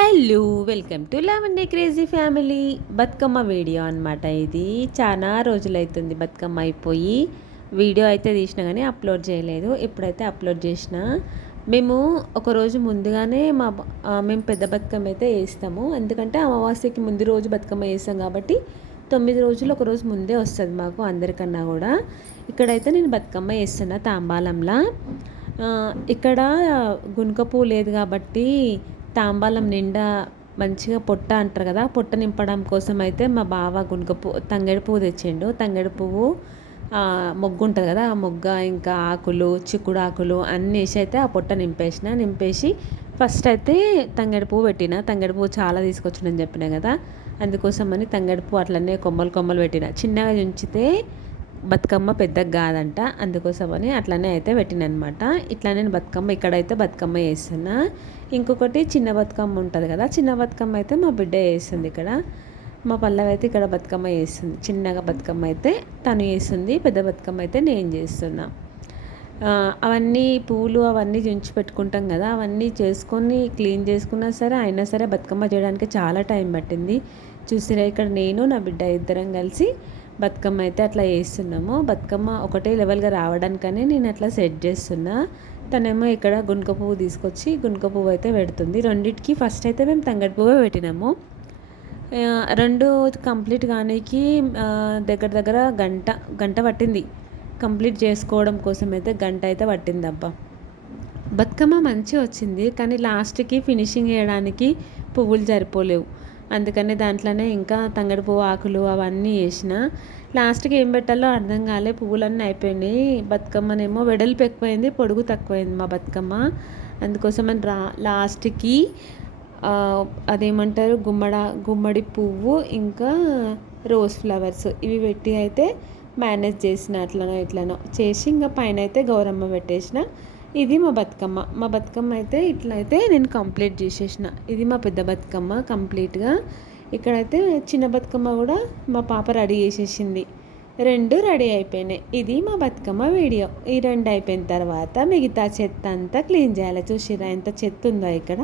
Hello welcome to eleven day crazy family. Bathukamma video అనమాట ఇది. చాలా రోజులైతుంది బతుకమ్మ అయిపోయి. వీడియో అయితే తీసిన కానీ అప్లోడ్ చేయలేదు. ఇప్పుడైతే అప్లోడ్ చేసిన మేము ఒకరోజు ముందుగానే మా మేము పెద్ద బతుకమ్మ అయితే వేస్తాము. ఎందుకంటే అమావాస్యకి ముందు రోజు బతుకమ్మ వేస్తాం కాబట్టి తొమ్మిది రోజులు ఒక రోజు ముందే వస్తుంది మాకు అందరికన్నా కూడా. ఇక్కడైతే నేను బతుకమ్మ వేస్తున్నా తాంబాలంలా. ఇక్కడ గునుక పువ్వు లేదు కాబట్టి తాంబాలం నిండా మంచిగా పొట్ట అంటారు కదా పొట్ట నింపడం కోసం అయితే మా బావ గునుక పువ్వు తంగేడు పువ్వు తెచ్చిండు. తంగేడు పువ్వు మొగ్గు ఉంటుంది కదా ఆ మొగ్గ ఇంకా ఆకులు చిక్కుడు ఆకులు అన్నీ వేసి అయితే ఆ పొట్ట నింపేసిన. నింపేసి ఫస్ట్ అయితే తంగేడు పువ్వు పెట్టిన. తంగేడు పువ్వు చాలా తీసుకొచ్చిండని చెప్పిన కదా అందుకోసమని తంగేడు పువ్వు అట్లనే కొమ్మలు కొమ్మలు పెట్టిన. చిన్నగా ఉంచితే బతుకమ్మ పెద్దగా కాదంట. అందుకోసమని అట్లనే అయితే పెట్టినమాట ఇట్లా నేను బతుకమ్మ ఇక్కడైతే బతుకమ్మ వేస్తున్నా. ఇంకొకటి చిన్న బతుకమ్మ ఉంటుంది కదా చిన్న బతుకమ్మ అయితే మా బిడ్డ వేస్తుంది ఇక్కడ. మా పల్లవి అయితే ఇక్కడ బతుకమ్మ వేస్తుంది. చిన్నగా బతుకమ్మ అయితే తను వేస్తుంది పెద్ద బతుకమ్మ అయితే నేను చేస్తున్నా. అవన్నీ పూలు అవన్నీ చుంచి పెట్టుకుంటాం కదా అవన్నీ చేసుకొని క్లీన్ చేసుకున్నా సరే అయినా సరే బతుకమ్మ చేయడానికి చాలా టైం పట్టింది. చూసిరా ఇక్కడ నేను నా బిడ్డ ఇద్దరం కలిసి బతుకమ్మ అయితే అట్లా వేస్తున్నాము బతుకమ్మ ఒకటే లెవెల్గా రావడానికని నేను అట్లా సెట్ చేస్తున్నా. తనేమో ఇక్కడ గునుక పువ్వు తీసుకొచ్చి గునుక పువ్వు అయితే పెడుతుంది. రెండింటికి ఫస్ట్ అయితే మేము తంగడి పువ్వే పెట్టినాము. రెండు కంప్లీట్ కానీకి దగ్గర దగ్గర గంట గంట పట్టింది. కంప్లీట్ చేసుకోవడం కోసం అయితే గంట అయితే పట్టింది అబ్బా బతుకమ్మ మంచిగా వచ్చింది కానీ లాస్ట్కి ఫినిషింగ్ వేయడానికి పువ్వులు సరిపోలేవు. అందుకని దాంట్లోనే ఇంకా తంగడి పువ్వు ఆకులు అవన్నీ వేసిన. లాస్ట్కి ఏం పెట్టాలో అర్థం కాలే. పువ్వులన్నీ అయిపోయినాయి. బతుకమ్మనేమో వెడల్పు ఎక్కువైంది పొడుగు తక్కువైంది మా బతుకమ్మ. అందుకోసం అని రా లాస్ట్కి అదేమంటారు గుమ్మడ గుమ్మడి పువ్వు ఇంకా రోజ్ ఫ్లవర్స్ ఇవి పెట్టి అయితే మేనేజ్ చేసిన అట్లనో ఇట్లనో చేసి ఇంకా పైన అయితే గౌరమ్మ పెట్టేసిన. ఇది మా బతుకమ్మ. మా బతుకమ్మ అయితే ఇట్లయితే నేను కంప్లీట్ చేసేసిన. ఇది మా పెద్ద బతుకమ్మ కంప్లీట్గా. ఇక్కడైతే చిన్న బతుకమ్మ కూడా మా పాప రెడీ చేసేసింది. రెండు రెడీ అయిపోయినాయి. ఇది మా బతుకమ్మ వీడియో. ఈ రెండు అయిపోయిన తర్వాత మిగతా చెత్త అంతా క్లీన్ చేయాలి. చూసిరా ఎంత చెత్త ఉందో ఇక్కడ.